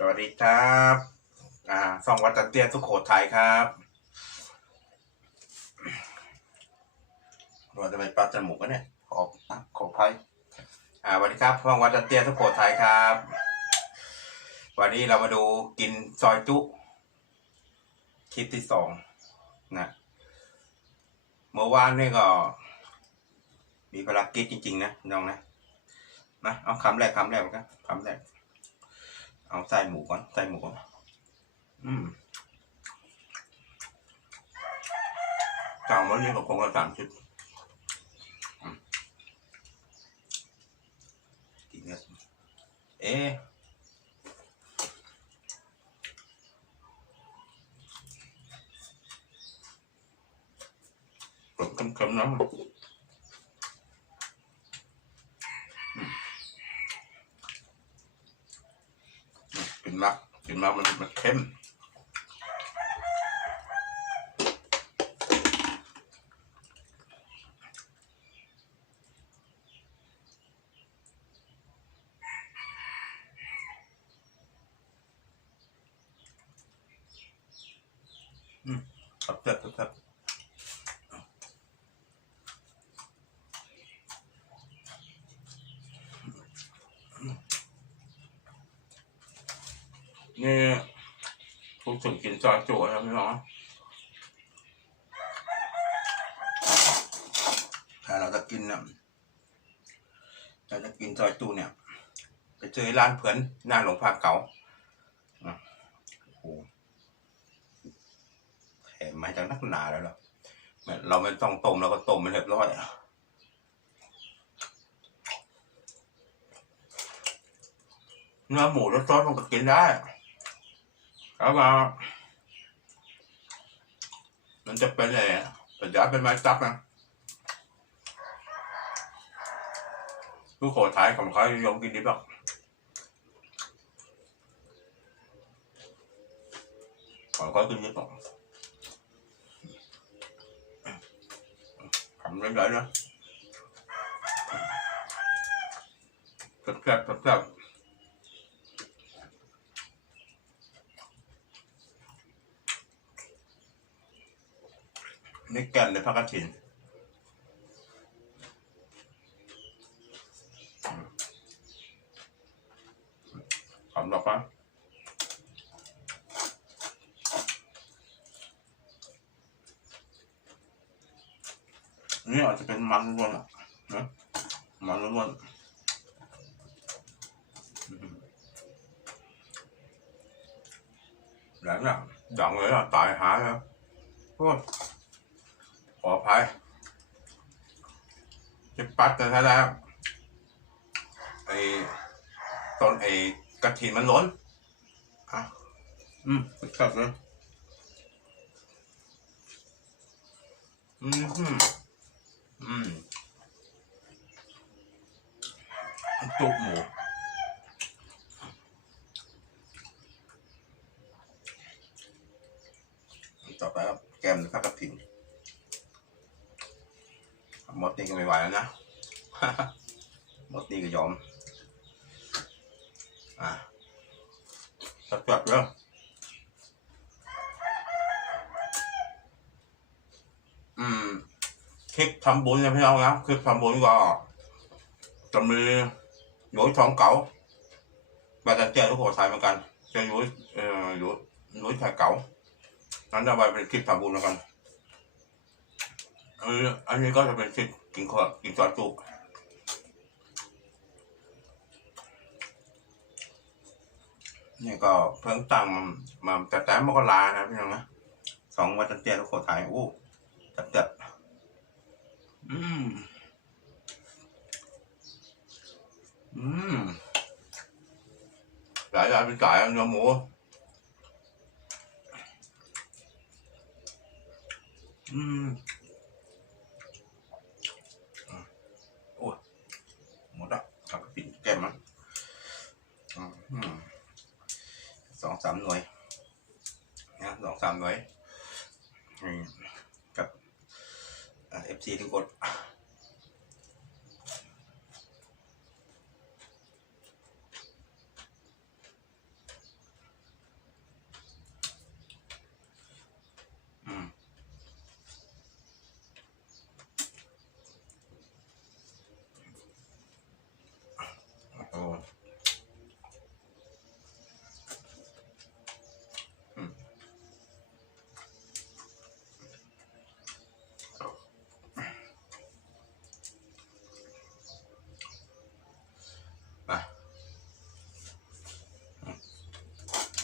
สวัสดีครับ อ่าซองวัดตะเตียสุโขทัยครับเราจะไปปลาจมูกกันเนี่ย ขออะขออภัยอ่าสวัสดีครับซองวัดตะเตียสุโขทัยครับ วันนี้เรามาดูกินซอยจุ คลิปที่สองนะ เมื่อวานนี่ก็ มีภารกิจจริง ๆ นะน้องนะนะเอาคำแรกคำแรกกันคำแรก เอาใส่หมูก่อน ใส่หมูก่อน อืมจางวันนี้ก็คงจะสามชุดอืมกินเนี่ยเอ๊ะกดคำๆนะอืมกินมา กินมากมันมันเข้มอืมครับครับครับครับนี่พู ดถึงกินซอยจุนะครับพี่น้องถ้าเราจะกินเนี่ยเราจะกินซอยจุเนี่ยไปเจอร้านเพื่อนหน้าหลวงพ่อเก่าโอ้โหแถมมาจากนักหนาแล้วหรอเราไม่ต้องต้มเราก็ต้มไปเรียบร้อยเนื้อหมูรสซอสมันก็กินได้แล้วก็ มันจะเป็นอะไรอะแต่จะเป็นไม้จับนะลูกโขท้ายของเขายมกินดิบหรอกของเขากินดิบหรอกทำได้เลยนะแซ่บแซ่บแซ่บ นี่แก่นเลยพักกระถินทำหรอกปะนี่อาจจะเป็นมันล้วนอะนะมันล้วนๆอืมแหลมเนี่ยดังเลยอะตายหายแล้วโอ้ ออภัยจะปัดแต่ถ้าแล้วไอ้ต้นไอ้กระถินมันล้นอะอืมครับเลยอืมอืมอืมจุกหมูต่อไปครับแกมข้าวกระถิ่น หมดนี่ก็ไม่ไหวแล้วนะหมดนี่ก็ยอม อะสักแบบเริ่มอืมคลิปทำบุญนะพี่น้องนะคลิปทำบุญก็จะมีหยุ้ยทองเก๋าบาดเจ็บทุกคนใส่เหมือนกันจะหยุ้ยเอ่อหยุ้ยหยุ้ยไทยเก๋านั้นเอาไปเป็นคลิปทำบุญแล้วกันเอออันนี้ก็จะเป็นคลิป กินข้าวกินจอสจุกนี่ก็เพิ่งตั้งมามาแต่แต่มกรานะพี่น้องนะสองวันตั้งแต่ทุกคนถ่ายโอ้จับจับอืมอืมหลายอย่างเป็นสายเนื้อหมูอืมอะโอ้ย หมดละทำกระปิ่นแก้มมันอืมสองสามหน่วยนะสองสามหน่วยกับเอฟซีทุกคน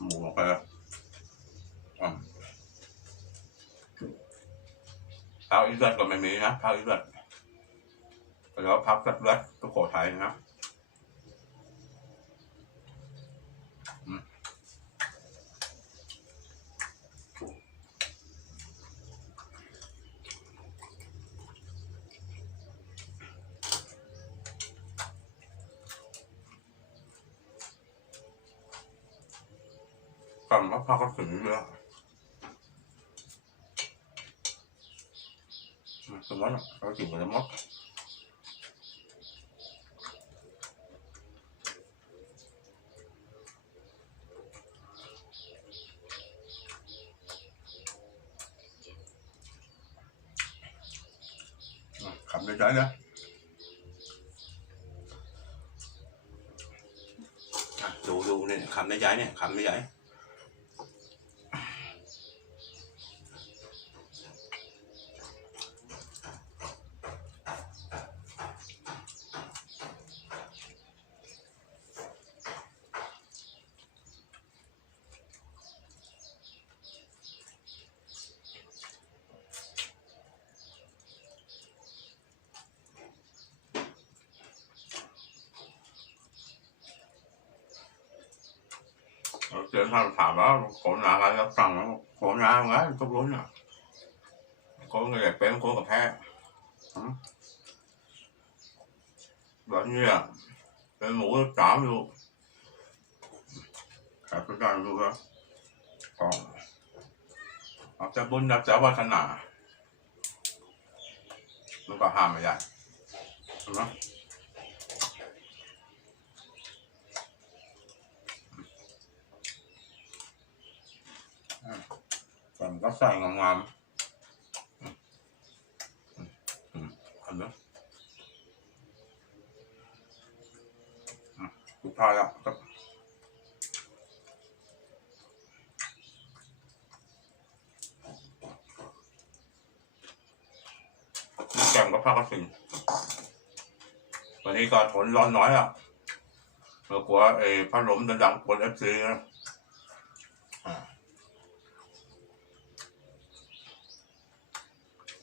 หมูลง ไปแล้วอืมเท้าอีเลือดก็ไม่มีนะเท้าอีเลือดแล้วพับสักเลือดตุกโขทัยนะครับ สั่งก็พาก็ถึงเลยสมมติเราถึงกันสมมดขำได้ใจนะดูดูเนี่ยคำด้ใจเนี่ยคำในใจ จอข้าวถามว่าผมหนาอะไรก็สั่งว่าผหนาอะไรก็รู้น่ะคนก็อยากเป็นคนกับแพ้แบบนี้อะเป็นหมูสามอยู่แต่ก็ได้รู้ครับก็เอาแต่บุญนับแต่วัฒนามันก็ห้ามไม่ได้ใช่ไหม สุดท้ายแล้วก็แกมก็พักก็สิงวันนี้ก็ฝนร้อนน้อยอะเรากลัวไอ้พัดลมจะดังบนเอฟซีนะอ่า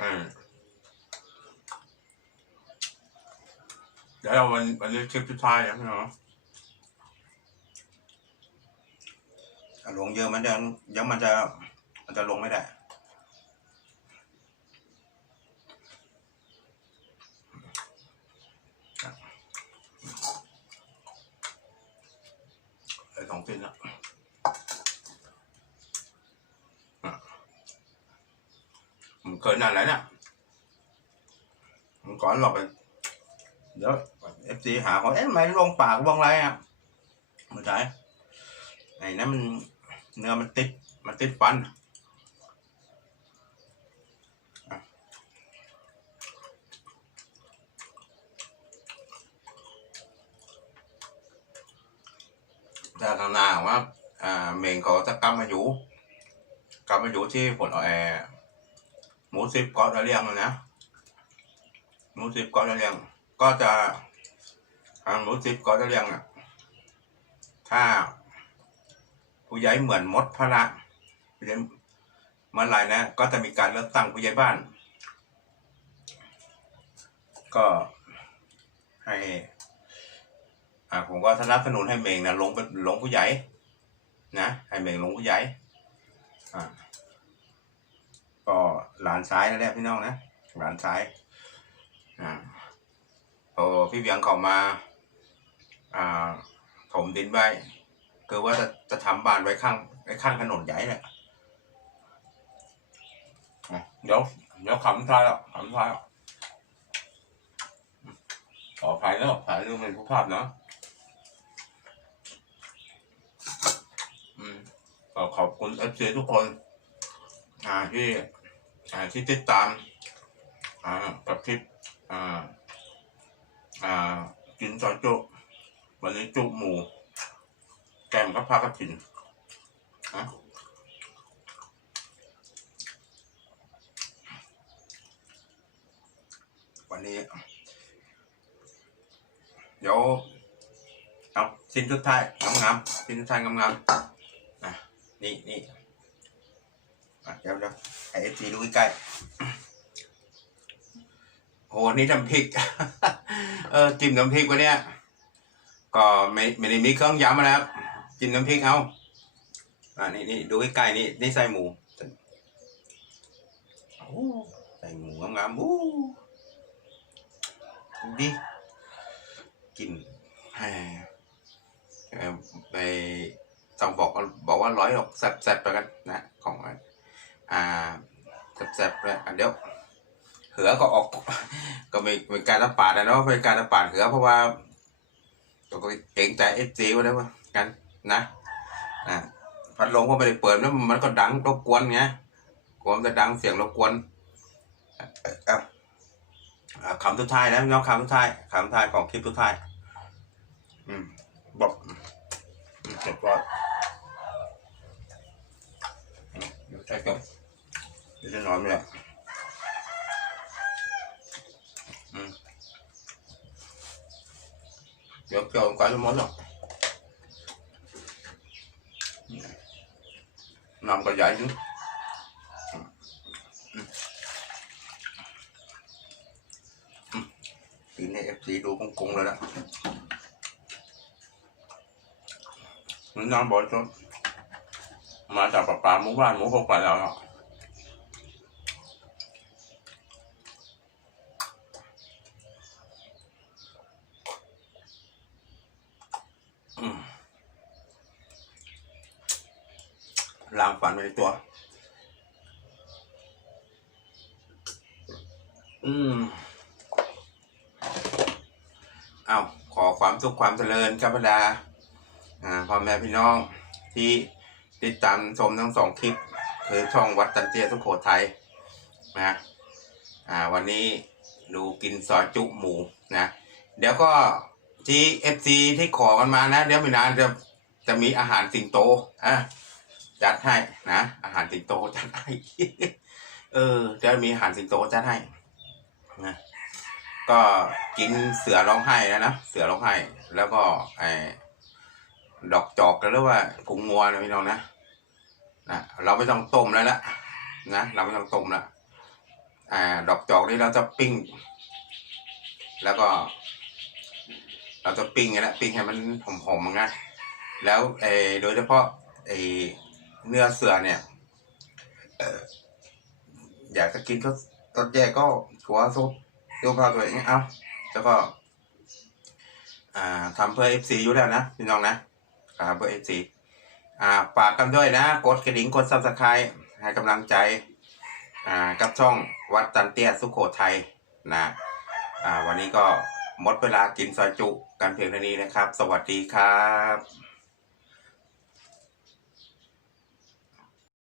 อืม เดี๋ยวเราวันวันนี้คลิปสุดท้ายนะพี่น้องอะลงเยอะมันจะยังมันจะมันจะลงไม่ได้ไอ้สองสิ้นละอะมันเกินนั่นแหละเนี่ยมันก่อนเราไปเดี๋ยวเอฟซีหาเขาเอ๊ะทำไมลงปากบ้างไรอะไม่ใช่ไอ้นั่นมันเนื้อมันติด มันติดฟันอะแต่ทางนาว่าอ่าเมงเขาจะกลับมาอยู่กลับมาอยู่ที่ผลแอร์หมูสิบกาะตะเลียงเลยนะหมูสิบกาะตะเลียงก็จะางหมูสิบกาะตะเลียงอะ ถ้า ผู้ใหญ่เหมือนมดพระผู้ใหญ่เมื่อไหรนะ ก็จะมีการเลือกตั้งผู้ใหญ่บ้าน ก็ให้ อ่าผมก็สนับสนุนให้เมงนะลงเป็นลงผู้ใหญ่นะให้เมงลงผู้ใหญ่อ่าก็หลานซ้ายนั่นแหละพี่น้องนะหลานซ้ายอ่าพอพี่เบียงเข้ามา ถมดินไว้คือว่าจะจะทำบ้านไว้ข้างไว้ข้างถนนใหญ่แหละอะเดี๋ยวเดี๋ยวขำทายแล้วขำทายแล้วขออภัยแล้วถ่ายเรูปเป็นผู้ภาพเนาะอืมก็ขอบคุณเอฟซีทุกคนอ่าที่อ่าที่ติดตามอ่ากับคลิปอ่าอ่ากินซอยจุ วันนี้จุหมู แกมกับผักระถินนะวันนี้ เดี๋ยวเอาสิ้นสุดท้ายงามๆสิ้นสุดท้ายงามๆนะนี่นี่อะเดี๋ยวเดี๋ยวไอเอฟซีดูใกล้ๆโหนี่น้ำพริก เออจิ้มน้ำพริกวะเนี่ย ก็ไม่ไม่ได้มีเครื่องยำนะครับจิ้มน้ำพริกเอาอ่านี่นี่ดูใกล้ๆนี่นี่ใส่หมูโอ้ใส่หมูงามๆอู้ดีกินแหมเอ่อไปต้องบอกบอกว่าร้อยหรอกแซ่บๆไปกันนะของอ่าแซ่บๆเลยอันเดียวเหือก็ออกก็ไม่เป็นการระบาดนะเนาะเป็นการระบาดเหือเพราะว่า ก็เกรงใจเอฟซีไว้แล้วว่ากันนะอ่าพัดลมก็ไม่ได้เปิดแล้วมันก็ดังรบกวนไงกลัวมันจะดังเสียงรบกวนเอ่อเอ่ออ่าคำสุดท้ายนะน้องคำสุดท้ายคำสุดท้ายของคลิปสุดท้ายอืมบอกเรียบร้อยอืมเดี๋ยวใช้กับเดี๋ยวจะนอนไม่ได้อืม เดี๋ยวเกี่ยวกับมดหรอกนำก็ใหญ่นึงปีนี้เอฟซีดูกงๆเลยนะมันน้ำบอลจนมาจากปลาปลาหมู่บ้านหมู่พวกไปแล้วเนาะอืม ลางฟันไปในตัว อืมเอาขอความสุขความเจริญครับบรรดาอ่าพ่อแม่พี่น้องที่ติดตามชมทั้งสองคลิป คือช่องวัดตันเตียสุโขทัยนะอ่าวันนี้ดูกินซอยจุหมูนะเดี๋ยวก็ที่เอฟซีที่ขอกันมานะ เดี๋ยวไม่นานจะจะมีอาหารสิงโตอะ จัดให้นะอาหารสิงโตจัดให้เออเดี๋ยวมีอาหารสิงโตจัดให้นะก็กินเสือร้องไห้แล้วนะเสือร้องไห้แล้วก็ไอ้ดอกจอกกันหรือว่ากุ้งงัวนะพี่น้องนะนะเราไม่ต้องต้มแล้วละนะเราไม่ต้องต้มละอ่าดอกจอกนี่เราจะปิ้ง แล้วก็ เราจะปิ้งไงนะปิ้งให้มันหอมๆมันนะแล้วเออโดยเฉพาะไอ เนื้อเสือเนี่ยเอออยากจะกินก็ตอนแยกก็หัวซุปดูพาตัวเองเอาแล้วก็อ่าทำเพื่อเอฟซีอยู่แล้วนะพี่น้องนะอ่าเพื่อเอฟซีอ่าฝากกันด้วยนะ กดกระดิ่งกดซับสไครต์ให้กำลังใจอ่ากับช่องวัดจันเตี้ยสุโขทัยนะอ่าวันนี้ก็หมดเวลากินซอยจุกันเพียงเท่านี้นะครับ สวัสดีครับ